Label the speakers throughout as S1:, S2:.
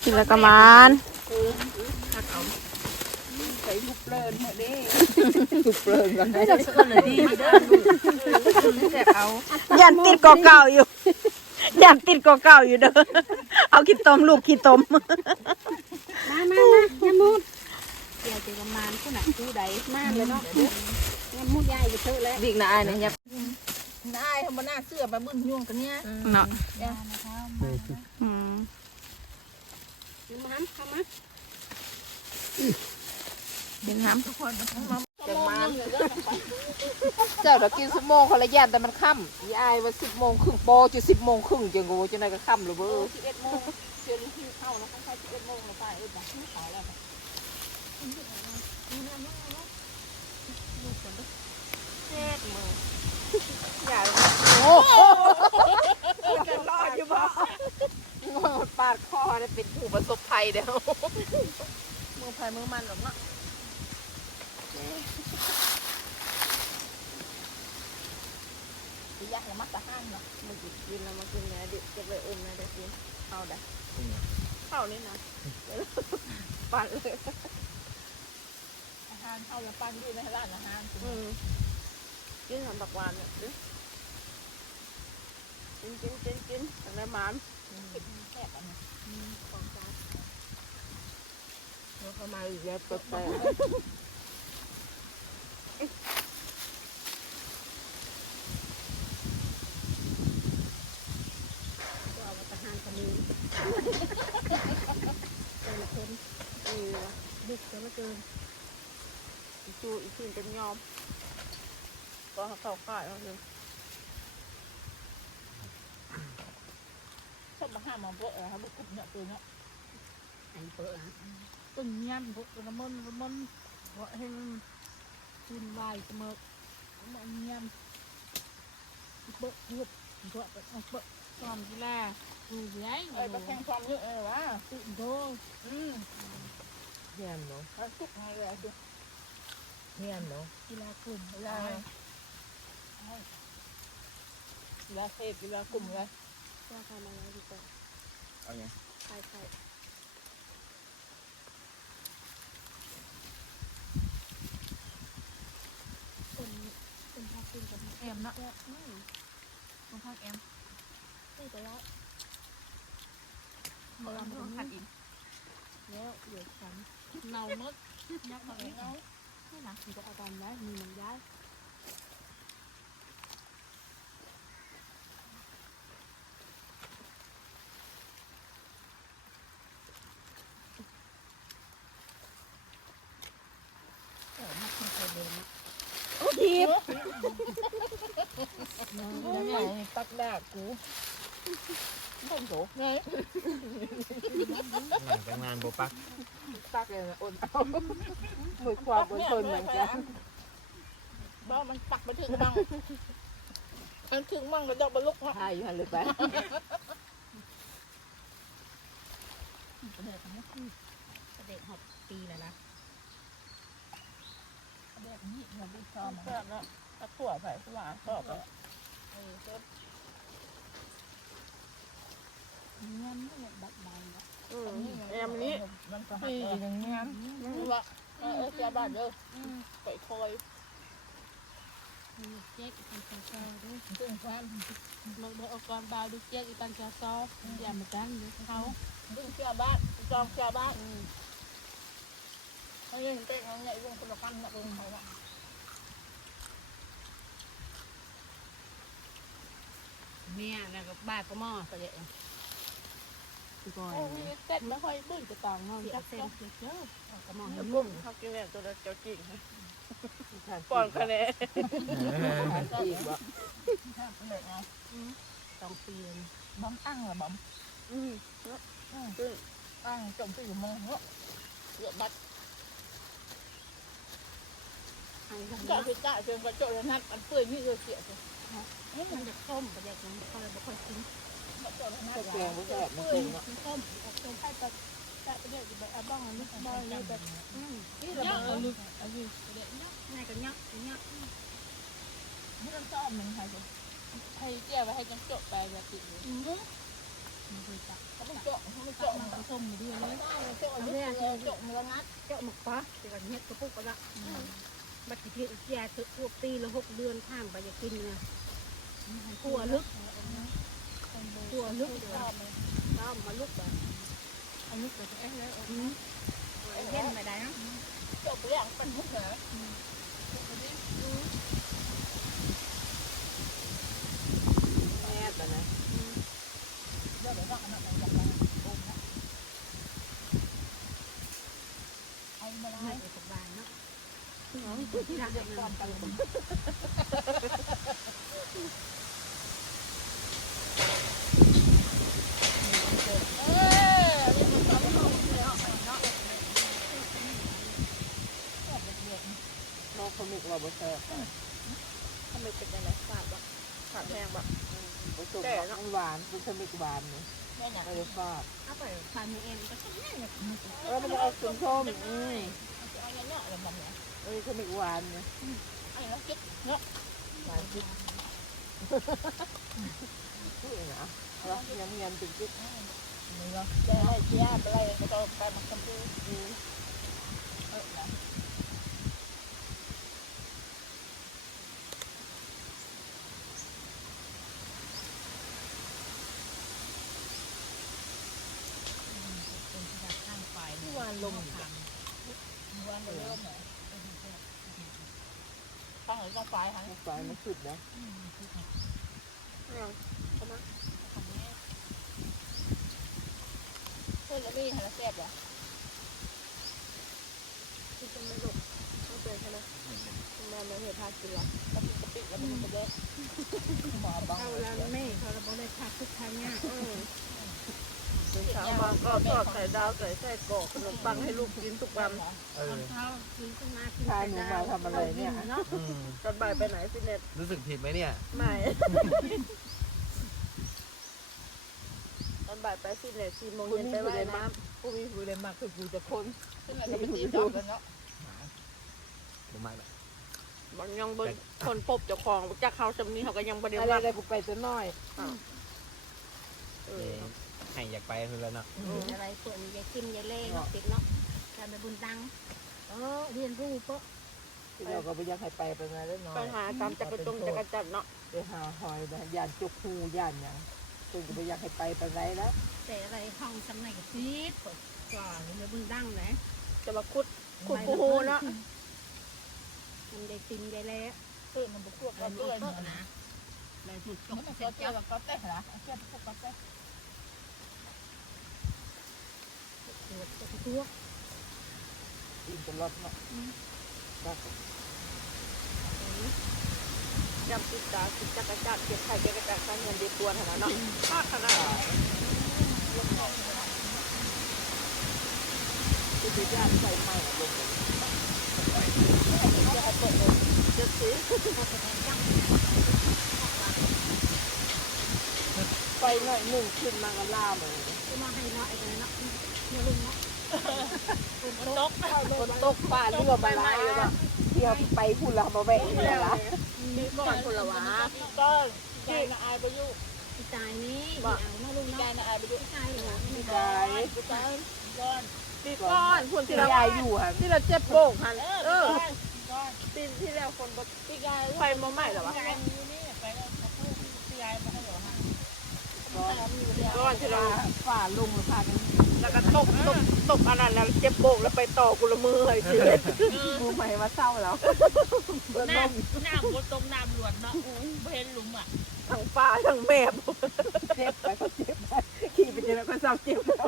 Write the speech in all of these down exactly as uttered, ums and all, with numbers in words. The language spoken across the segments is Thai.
S1: กินแล้วก็มาน
S2: ใส่ทุบเลินเด้ทุบเลินกันได้สักหน่อยดีเด้อแซ่บเอา
S1: ยันติดกอเก่าอยู่ยันติดกอเก่าอยู่เด้อเอาขี้ต้มลูกขี้ต้ม
S3: มามามาแม่มุดเดี๋ยวจะประมาณขนาดตู้ใดมาเลยเนาะแม่มุดใหญ่จะเท่าแล้ว
S2: บิ๊กนายเนี่ยยับนายทำมาหน้าเสื้อมาบึ้นยุ่งกันเนี้ย
S1: เนาะอืม
S3: มาห้ำเข้ามา
S1: กินห้ำ
S2: จะมาเจ้าเรากินสิบโมงคนละย่านแต่มันค่ำยายว่าสิบโมงครึ่งโปจะสิบโมงครึ่งจะงูจะไหนก็ค่ำหรือเปล่า
S3: สิบเอ็ดโมงเชิญที่เข้าแล้วเขาใช้สิบเอ็ดโมงมาไปเออแบบไม่ขายแล้วเจ็ดโมง
S2: อย่าโอ้โหจะรอดอยู่บ่งอปาดคอได้เป็นผู้ประสบภัยเดี๋ยวมือภัยมือมันหรอกเนาะยากละมัดตะห้างเนาะมันกินกินแล้วมากินเนื้อดิบจะไปอมนะเดี๋ยวกินเข้าได้เข้านี่นะปั่นเลยอาหารเข้าแล้วปั่นอยู่ในร้านอาหารกินทำตักวานเนี่ยกินกินกินกินทางไหนมันแซ่บอ่ะของจ้าแล้วเข้ามาอีกแล้วแปลกดึกแล้วมาเกินอีจูอีคืนเป็นยอมก็เข้าข่ายแล้วเลยชอบมาห้ามมาเปอะครับบุกเนี่ยตัวเนี้ย
S3: อันเปิดอ่ะ
S2: ตึงเงี้ยบุกตัวน้ำมันน้ำมันเพราะให้มันคืนวายเสมอมันเงี้ยเปอะยุบเปอะเปอะเปอะซ้อมกีฬาดูใหญ่เอ้ยไปแข่งซ้อมเยอะเลยวะตื่นโตอืมเงียบเนาะทุกไงเลยดูเงียบเนาะกีฬากลุ่มกีฬากีฬาเทศกีฬากลุ่มเลย
S3: ว่าทำอะไรดีกว่า
S2: เอาไง
S3: ใช่ใช่คนคนพักกินกับ
S2: แอมเนาะ
S3: อืม
S2: คนพักแอม
S3: นี่ไปแล้ว
S2: เมื่อวันขัดอีก
S3: แล้วเดี๋ยวฉันเน่ามดยักษ์มาเลยเนานี่นะมันก็อาการได้มีมันย้าย
S2: โอ้ทีบนี่ตักแดกกูต้มโถไง
S4: หลังจากงานโบปัก
S2: ตักเลยนะอ่อนเอามือขวาบนคนเหมือนกันบ้ามันตักไปถึงมั่งอันถึงมั่งก็ดอกบลุกใช่อยู่หันเลยไป
S3: เด็กเด็กหกปีแล้วนะ
S2: เด็กนี่มันไม่ชอบนะแล้วถ้าขั่วไผ่ขั่วชอบอ่ะเออชอบ
S3: เงี้ยไม่แบบแบบใดนะ
S2: เออแอมนี้ปีอย่างเงี้ยนี่ว่าเออเจ้าบ้านเด้อไปคอย
S3: มีเจ๊กอีกตันเช้าด้วย
S2: ซึ่งความ
S3: เราเดินออกก่อนบ่าวดูเจ๊กอีกตันเช้าซ้ออย่ามาจ้างเดี๋ยวเขา
S2: ซึ่งเจ้าบ้านจองเจ้าบ้านเขาเล่นเต้นอะไรเรื่องคนละกันนะเรื่องเขาอะ
S3: เนี่ยแล้วก็บ้าก็หม้อก็เลยก่อน
S2: เต้นไม่ค่อยบึ้นจะต่างงอน
S3: จับเส้นเยอะก็หม้อ
S2: ให้บุ้มเขากินเนี่ยตัวเจ้าจริงก่อนคะแนนจริงบ่
S3: สองปีเลย
S2: บ้อมตั้งเหรอบ้อมอืมตั้งจมไปอยู่มองเนาะเยอะบัดก็คือจ่าเชิงกระโจนนัดมันเปื่อยนี่เลยเสียเลย
S3: มันจะส้มประเด็กนั้นเขาเลยไม่ค่อยกิน
S2: กระโจนนัดแกงมันแกงมันเปื่อย
S3: มันส้มส้มไข่ปลาจ่าประเด็กแบบบ้องอันนี้บ้องอันนี้แบบ
S2: นี่เราเอาลึกอันนี้
S3: ประเด็กเนาะนายก็เนาะเนาะ
S2: นี่ต้องซ่อมมันใครจะให้เจียวไปให้จังโจไปแบบติดมันเคยจับ
S3: เขาไม่เจาะเขาไม่
S2: จับ
S3: เจาะ
S2: มันผสมมาด้วยเลย
S3: เจาะเนื้อเจาะเนื้องัด
S2: เจาะหมกปลาเดี๋ยวกันเฮ็ดกระปุกกันละบัดทีเทียแย่ถึงพวกปีละหกเดือนข้ามไปจะกินนะขัวลึกขัวลึกเดี๋ยวข้ามมาลึกไปเอาลึกไปจะเอ๊ะแล้วเย็นไปได้นะ
S3: เจาะไปอย่างเป็นหุบเหรอ
S1: แม่ตอนนั้น
S3: เดี๋ยวเดี๋ยวว่ากันหน่อยอย่างไรโอ้นะไอ้มาไล่
S2: ไม่สบายเนาะที่รัก
S3: เดี๋ยวความกัน
S1: น้องเขาหมึกว่าบ่แซ่บเขาหมึกเป็นอะไรฝาดบ่ฝาดแห้งบ่บ่สุกมันหวานเป็นขมิกหวานนี่
S3: แม่น่ะ
S1: ไม่ได้ฝาด
S2: เอาไปทานเองก็ใช่เนี่ย
S1: เออมันจะเอาส้มส้มอืม
S3: เอาอย่างเนาะอะไรแบบเนี้ย
S1: เอ้ยขมิกหวานเนี่ย
S3: ไอ้แล้วคิดเนาะ
S1: หวานจิ๊กนี่นะเอาเงียบเงียบจิ๊กจิ๊ก
S3: นี่เนาะแก่ให้แก่ไปเลยก็ต้องไปมาคำพูด
S1: อืม
S3: เออนะที่วานลงทางวานเริ่มหน่อยต้องหรือต้องไฟฮะ
S1: ฝานมันสุดนะ
S3: เพื่อนจะวิ่งหาแซ่บเหรอ
S1: ที่จะไม่หลบเข้าใจใช่ไหมแม่ไม่เห็นพากินหรอก
S3: กระปิกระปิกแล้วมันจะเด็ดหมอบัง
S2: เอาแล้วแม่เขาเราบอกเลยพักทุกทางเนี่ย
S1: ตื่นเช้ามาก็ทอดไข่ดาวใส่ไส้กรอกขนมปังให้ลูกกินทุกวัน
S4: เอ
S2: ตอ
S4: อน
S2: เช้ากินขึ้นมากิน
S1: พาหนูมาทำอะไรเนี่ย
S2: เนาะ
S4: อืม
S1: ตอนบ่ายไปไหนฟิตเนส
S4: รู้สึกผิดไหมเนี่ย
S1: ไม่ตอนบ่ายไปฟิตเนสสี่โมงเย็นไปว่ายน้ำ
S3: กูมีผู้เล่นมากคือกูจะคนซึ่งเราจะไปตีจับกันเนาะ
S4: ผมมาแบบ
S1: บางยังบนคนปบเจ้าของจากเขาจำนี้เขาก็ยังประเดี๋ยว
S3: อะไร
S1: ว่า
S3: อะไรกูไปตัวน้อย
S1: เอ
S4: เอ
S1: อ
S4: อให้อยากไปคือแล้วเนาะ
S2: อะไรส่วนยายกิมยายเล่เนาะติดเนาะการไปบุญตังเออเรียนรู้ปะ
S3: ที่เราก็ไปยังให้ไปไปมาแล้วน้อย
S1: ไปหาตามจักรจงจักรจันทร์เนาะ
S3: ไปหาหอยนะย่านจุกหูย่านอย่างจนก็ไปยังให้ไปไปไรแล้ว
S2: แต่อะไรห้องจำไหนกับซีดก่อนไปบุญตังไหน
S1: จะมาคุดคุดกูโฮเนาะ
S2: มันได้ติมยายเล่
S3: ตื่นมันบุกพวก
S2: เรา
S3: เรา
S2: เลิ
S3: เตื่น
S2: กนะเลยถูกจ
S3: มัน
S2: บ
S3: ต้อง
S2: เสร็
S3: เจ้า
S2: จ
S3: เจ้า
S2: เจ้า
S3: กับก๊อฟเต้เหรอเจ้าพวกก๊อฟเต้
S2: ตรวจจะทั่ว
S3: กินตลอดเนาะ
S1: จำติดตาติดจักรจันทร์เก็บไข่เก็บกระจันทร์ข้างเงินเดียตัวขนาดเนาะมากขนาด
S3: คือจะย่านใส่ไม้ลงไปจะให้เปิดเลย
S1: จะสีไปหน่อยหนึ่งขึ้นมาก็ล่าเลย
S2: จะมาให้เนาะไอ้ตัวเนาะเนื้อลุงเนาะ
S3: มันตก
S1: ฝนตกป่าเรือมาลายเลยแบบเที่ยวไปพูดละมาแวะเนี่ยละมีก่อนคนละวะ
S3: ก้อนยายน่ะอายไปยุ่
S2: พี่ตายนี้เอาเนาะลุง
S3: ยาย
S2: เนาะ
S3: น่ะอายไปยุ่
S2: พี่ตายเหรอไม่
S3: ยายไปก้อนก้อน
S1: ปีก้อนคนที่
S3: ที่
S1: เรา
S3: ยายอยู่หัน
S1: ที่เราเจ็บโบกหัน
S3: เอ
S1: เอ
S3: อ
S1: อ
S3: ก้อน
S1: ปีที่แล้วคนบ่
S3: พี่ยาย
S1: ไฟมาใหม่หรอวะ
S3: ยายอยู่นี่ไปแล้วเขาพูดพี่ยายมาให้หรอฮะ
S1: ก้อนที่เรา
S3: ฝ่าลงมาพากัน
S1: แล้วก็ตกตกตกอันนั้นแล้วเจ็บโบกแล้วไปต่อกุละมือเลยสิมือใหม่มาเศร้าแล้ว
S3: น้ำน้ำบนตรงน้ำหลวดเนาะเห็นหลุมอ่ะ
S1: ทั้งป้าทั้งแม่
S3: เจ็บไปก็เจ็บไปขี่ไปเจอแล้วก็เศร้าเจ็บแล้ว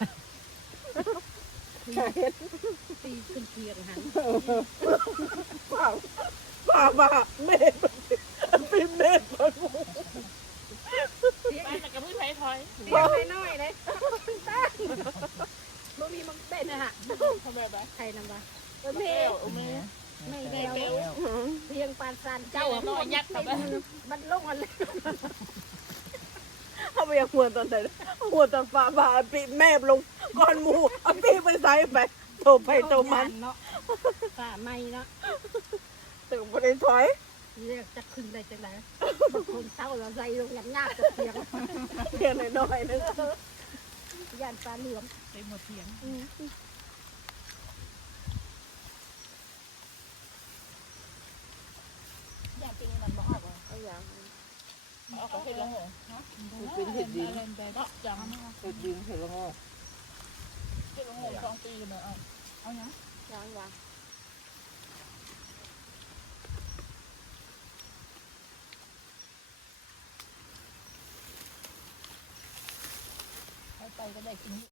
S2: ตีขึ้นเทียงหัน
S1: ป้าป้าบ้าแม่เป็นแม่คนหมู
S3: ไปแต่กับพี่ไผ่ถอย
S2: เตียงไปน้อยเลยตั้งบ่มีมันเป็นอะฮะ
S3: ทำไมไป
S2: ใครนำมา
S3: เมลเมล
S2: ไม่
S3: เม
S2: เดียว
S3: ล
S2: เพียงปานซัน
S3: เจ้า
S2: เจ้า
S3: น้อยยักษ์แบบ
S2: มันลงอะไร
S1: เอาไปยังหัวตอนไหนหัวตอนป้าบ้าปีแม่ลงก้อนหมูเอาปีไปใส่ไปโตไปโตมัน
S2: เนาะฝ่าไม่เนาะ
S1: ถึงประเด็นถอย
S3: เรียกจะขึ้นได้จังไหนบางคนเศร้าแล้วใจลงหยาบหยาบเสียง
S1: เพียงน้อยๆนึง
S3: ย่านปลาเหลือง
S2: เต็มหมดเถียง
S3: อืม
S2: อยากกินมันบอกว่า
S1: เอาอย่าง
S2: เอาของเห็ดละโง่เป็นเห็ดดินแบบจัง
S1: เห็ดดินเห็ดละโงก
S2: เห็ดละโง่สองปีเลยเอาเอายัง
S1: อย่างอย่าง
S2: ไปก็ได้กิน